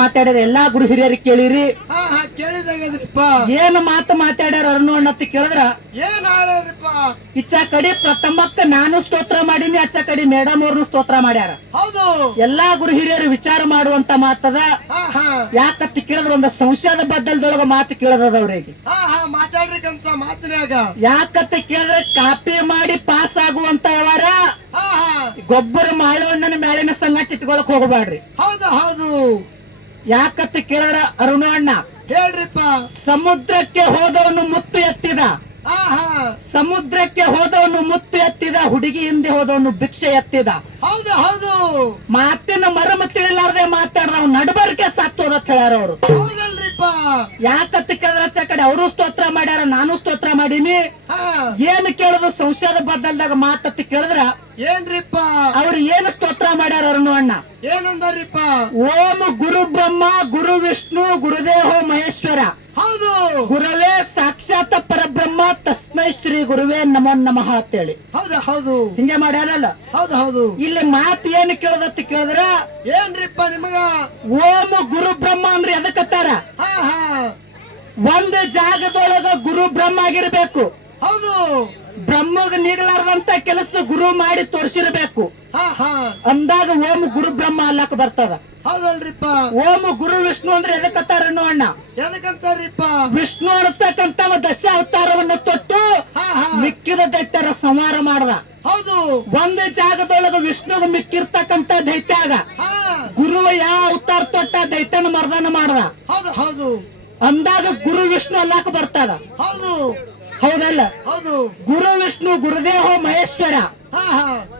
ಮಾತಾಡ್ಯಾರ ಎಲ್ಲಾ ಗುರು ಹಿರಿಯರಿಗೆ ಕೇಳಿರಿ. ಕೇಳಿದಾಗದ್ರಿಪ್ಪ. ಏನ್ ಮಾತು ಮಾತಾಡ್ಯಾರ ಅರುಣು ಅಂತ ಕೇಳಿದ್ರ? ಏನ್ ಹಾಳ್ಯಾರಿಪ್ಪ ಇಚ್ಚ ಕಡಿ ಪ್ರಥಮಕ್ಕ ನಾನು ಸ್ತೋತ್ರ ಮಾಡೀನಿ ಅಚ್ಚ ಕಡಿ ಮೇಡಮ್ ಅವ್ರನ್ನು ಸ್ತೋತ್ರ ಮಾಡ್ಯಾರ. ಹೌದು. ಎಲ್ಲಾ ಗುರು ಹಿರಿಯರು ವಿಚಾರ ಮಾಡುವಂತ ಮಾತದ. ಯಾಕತ್ತಿ ಕೇಳಿದ್ರ ಒಂದ ಸಂಶಯದ ಬದ್ದಲ್ದೊಳಗ ಮಾತು ಕೇಳದದ ಅವ್ರಿಗೆ ಮಾತಾಡ್ರಿಕಂತ ಮಾತಿನಾಗ. ಯಾಕತ್ತಿ ಕೇಳಿದ್ರೆ ಕಾಪಿ ಮಾಡಿ ಪಾಸ್ ಆಗುವಂತ ಹಾ ಗೊಬ್ಬರ ಮಾಳವಣ್ಣನ ಮ್ಯಾಲಿನ ಸಂಗಟ ಇಟ್ಕೊಳಕ್ ಹೋಗಬ್ಯಾಡ್ರಿ. ಹೌದು ಹೌದು. ಯಾಕತ್ತಿ ಕೇಳೋಣ ಅರುಣ ಅಣ್ಣ ಹೇಳ್ರಿಪ್ಪ. ಸಮುದ್ರಕ್ಕೆ ಹೋದವನು ಮುತ್ತು ಎತ್ತಿದ. ಹಾ ಹಾ ಸಮುದ್ರಕ್ಕೆ ಹೋದವನು ಮುತ್ತು ಎತ್ತಿದ ಹುಡುಗಿ ಹಿಂದೆ ಹೋದವನು ಭಿಕ್ಷೆ ಎತ್ತಿದ. ಹೌದು ಹೌದು. ಮಾತಿನ ಮರಮ ತಿಳಿಲಾರ್ದೆ ಮಾತಾಡ್ರ ನಾವು ನಡಬರ್ಕೆ ಸತ್ತೋದತ್ ಹೇಳ್ಯಾರ ಅವರು. ಹೌದಲ್ರಿಪ್ಪ. ಯಾಕತ್ತ ಕೇಳಿದ್ರ ಕಡೆ ಅವರು ಸ್ತೋತ್ರ ಮಾಡ್ಯಾರ ನಾನು ಸ್ತೋತ್ರ ಮಾಡೀನಿ. ಏನ್ ಕೇಳುದು ಸಂಶಯದ ಬದ್ದಲ್ದಾಗ ಮಾತತ್ತಿ ಕೇಳಿದ್ರ? ಏನ್ರಿಪ್ಪ? ಅವ್ರು ಏನು ಸ್ತೋತ್ರ ಮಾಡ್ಯಾರ ಅವ್ರನ್ನು ಅಣ್ಣ? ಏನಂದಾರಿಪ್ಪ? ಓಂ ಗುರು ಬ್ರಹ್ಮ ಗುರು ವಿಷ್ಣು ಗುರುದೇಹೋ ಮಹೇಶ್ವರ. ಹೌದು. ಗುರುವೇ ಸಾಕ್ಷಾತ್ ಪರಬ್ರಹ್ಮ ತಸ್ಮೈ ಶ್ರೀ ಗುರುವೇ ನಮೋ ನಮಃ ಅಂತೇಳಿ. ಹೌದು ಹೌದು. ಹಿಂಗೆ ಮಾಡ್ಯಾರಲ್ಲ? ಹೌದು ಹೌದು. ಇಲ್ಲಿ ಮಾತು ಏನು ಕೇಳದತ್ತ ಕೇಳಿದ್ರ? ಏನ್ರಿಪ್ಪ ನಿಮಗ? ಓಂ ಗುರು ಬ್ರಹ್ಮ ಅಂದ್ರೆ ಎದಕ್ಕತ್ತಾರ ಹಾ ಹಾ. ಒಂದು ಜಾಗದೊಳಗ ಗುರು ಬ್ರಹ್ಮ ಆಗಿರ್ಬೇಕು. ಹೌದು. ಬ್ರಹ್ಮಗ ನೀಗಲಾರದಂತ ಕೆಲಸ ಗುರು ಮಾಡಿ ತೋರಿಸಿರ್ಬೇಕು. ಅಂದಾಗ ಓಂ ಗುರು ಬ್ರಹ್ಮ ಅಲ್ಲಕ್ ಬರ್ತದ. ಹೌದಲ್ರಿಪ್ಪ. ಓಂ ಗುರು ವಿಷ್ಣು ಅಂದ್ರೆ ಎದಕತ್ತಾರ ಅನ್ನೋ ಅಣ್ಣ? ಎದಕ್ಕಂತಾರಿಪ್ಪ? ವಿಷ್ಣು ಅನ್ನತಕ್ಕಂತ ದಶ ಅವತಾರವನ್ನ ತೊಟ್ಟು ಹಾ ಹಾ. ಮಿಕ್ಕಿದ ದೈತ್ಯರ ಸಂಹಾರ ಮಾಡ್ದ. ಹೌದು. ಒಂದು ಜಾಗದೊಳಗ ವಿಷ್ಣುಗ ಮಿಕ್ಕಿರ್ತಕ್ಕಂತ ದೈತ್ಯಾಗ ಆ ಗುರುವ ಯಾವ ಅವತಾರ ತೊಟ್ಟ ದೈತ್ಯನ ಮರ್ದನ ಮಾಡ್ದ. ಹೌದು ಹೌದು. ಅಂದಾಗ ಗುರು ವಿಷ್ಣು ಅಲ್ಲಾಕ ಬರ್ತದ. ಹೌದು. ಹೌದಲ್ಲ? ಹೌದು. ಗುರು ವಿಷ್ಣು ಗುರುದೇವ ಮಹೇಶ್ವರ.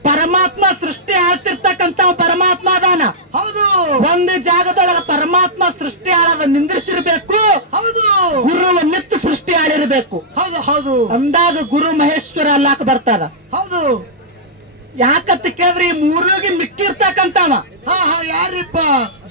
ಪರಮಾತ್ಮ ಸೃಷ್ಟಿ ಆಗ್ತಿರ್ತಕ್ಕಂತ ಪರಮಾತ್ಮ ಅದಾನ. ಹೌದು. ಒಂದು ಜಾಗದೊಳಗ ಪರಮಾತ್ಮ ಸೃಷ್ಟಿ ಆಳದ ನಿಂದ್ರಿಸಿರ್ಬೇಕು. ಹೌದು. ಗುರು ನಿತ್ತು ಸೃಷ್ಟಿ ಆಳಿರ್ಬೇಕು. ಹೌದು ಹೌದು. ಅಂದಾಗ ಗುರು ಮಹೇಶ್ವರ ಅಲ್ಲಾಕ ಬರ್ತದ ಹೌದು. ಯಾಕಂತ ಕೇಳಿದ್ರೆ ಈ ಮೂರಿಗೆ ಮಿಕ್ಕಿರ್ತಕ್ಕಂತವ ಹಾ ಹಾ ಯಾರಿಪ್ಪ?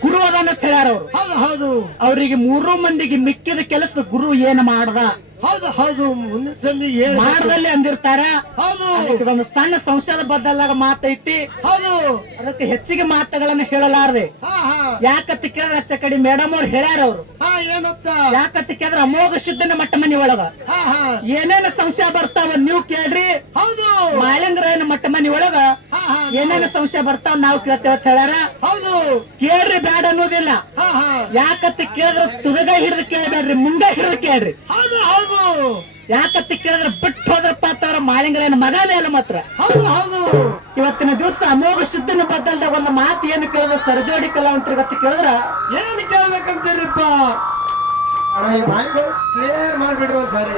ಗುರು ಅದಾನ ಹೇಳ್ಯಾರ ಅವ್ರು. ಹೌದು ಹೌದು. ಅವರಿಗೆ ಮೂರು ಮಂದಿಗೆ ಮಿಕ್ಕಿದ ಕೆಲಸ ಗುರು ಏನ್ ಮಾಡ್ದ? ಹೌದು ಹೌದು. ಮುಂದಿನ ಸಂಧಿ ಹೇಳಿ ಮಾಡ್ದಲ್ಲಿ ಅಂದಿರ್ತಾರ? ಹೌದು. ಅದಕ್ಕೆ ಒಂದು ಸಣ್ಣ ಸಂಶಯದ ಬದ್ದಲಾಗ ಮಾತೈತಿ ಹೌದು. ಅದಕ್ಕೆ ಹೆಚ್ಚಿಗೆ ಮಾತುಗಳನ್ನ ಹೇಳಲಾರ್ದೆ. ಹಾ ಹಾ. ಯಾಕಂತ ಕೇಳಿದ್ರೆ ಅಚ್ಚ ಕಡಿ ಮೇಡಮ್ ಅವ್ರು ಹೇಳ್ಯಾರ ಅವ್ರು. ಹಾ ಏನಂತ? ಯಾಕಂತ ಕೇಳಿದ್ರೆ ಅಮೋಘ ಶುದ್ಧನ ಮಟ್ಟ ಮನಿ ಒಳಗ. ಹಾ ಹಾ. ಏನೇನ ಸಂಶಯ ಬರ್ತಾವ ನೀವು ಕೇಳ್ರಿ. ಹೌದು. ಮಾಳಿಂಗರಾಯನ ಮಟ್ಟ ಮನಿ ಒಳಗ ಹಾ ಹಾ ಏನೇನ ಸಂಶಯ ಬರ್ತಾವ ನಾವು ಕೇಳ್ತೇವೆ ಅಂತ ಹೇಳ್ಯಾರ. ಹೌದು. ಕೇಳ್ರಿ ಬ್ಯಾಡ ಅನ್ನೋದಿಲ್ಲ. ಹಾ ಹಾ. ಯಾಕಂತ ಕೇಳಿದ್ರೆ ತುದಗ ಹಿಡಿದು ಕೇಳಬೇಡ್ರಿ ಮುಂದೆ ಹಿಡಿದು ಕೇಳ್ರಿ. ಹೌದು. ಹೌದು ಯಾಕಂತ ಕೇಳಿದ್ರೆ ಬಿಟ್ಟು ಹೋದ್ರಪ್ಪ ಅಂತವ್ರ ಮಾಳಿಂಗರಾಯನ ಮಗನೇ ಅಲ್ಲ ಮಾತ್ರ. ಹೌದು ಹೌದು. ಇವತ್ತಿನ ದಿವಸ ಅಮೋಘ ಶುದ್ಧನ ಬದ್ದಲ್ದಾಗ ಒಂದು ಮಾತು ಏನು ಕೇಳಿದ್ರೆ? ಸರ್ಜೋಡಿ ಗತಿ ಕೇಳಿದ್ರ? ಏನ್ ಕೇಳ್ಬೇಕಂತೀರಿಪ್ಪ? ಕ್ಲಿಯರ್ ಮಾಡ್ಬಿಡ್ರಿ ಸಾರಿ